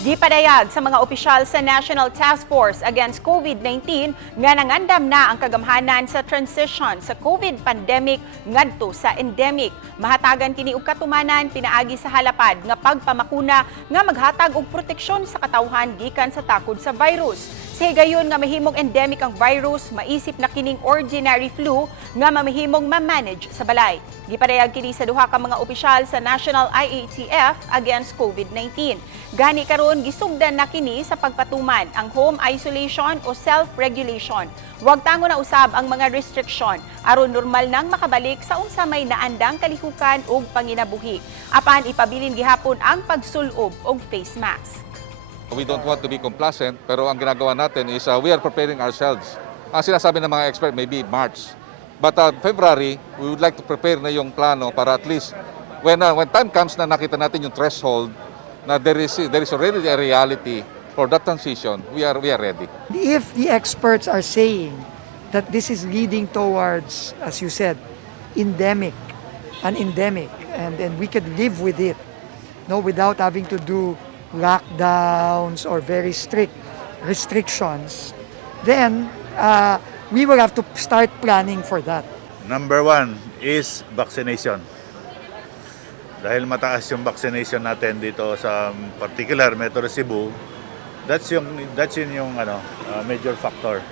Gipadayag sa mga opisyal sa National Task Force Against COVID-19 nga nangandam na ang kagamhanan sa transition sa COVID pandemic ngadto sa endemic. Mahatagan kini og katumanan pinaagi sa halapad nga pagpamakuna nga maghatag og proteksyon sa katawhan gikan sa takod sa virus. Sa higayon nga mahimong endemic ang virus, maisip na kining ordinary flu nga mamahimong ma-manage sa balay. Gipadayag kini sa duha ka mga opisyal sa National IATF against COVID-19. Gani karon gisugdan na kini sa pagpatuman ang home isolation o self-regulation. Huwag tango na usab ang mga restriction aron normal nang makabalik sa unsa may naandang kalihukan ug panginabuhi. Apan ipabilin gihapon ang pagsulob og face mask. We don't want to be complacent, pero ang ginagawa natin is we are preparing ourselves. Ang sinasabi ng mga expert, maybe March. But February, we would like to prepare na yung plano para at least when time comes na nakita natin yung threshold na there is already a reality for that transition, we are ready. If the experts are saying that this is leading towards, as you said, an endemic, and we could live with it, no, without having to do lockdowns or very strict restrictions, then we will have to start planning for that. Number one is vaccination. Dahil mataas yung vaccination natin dito sa particular Metro Cebu, that's yung major factor.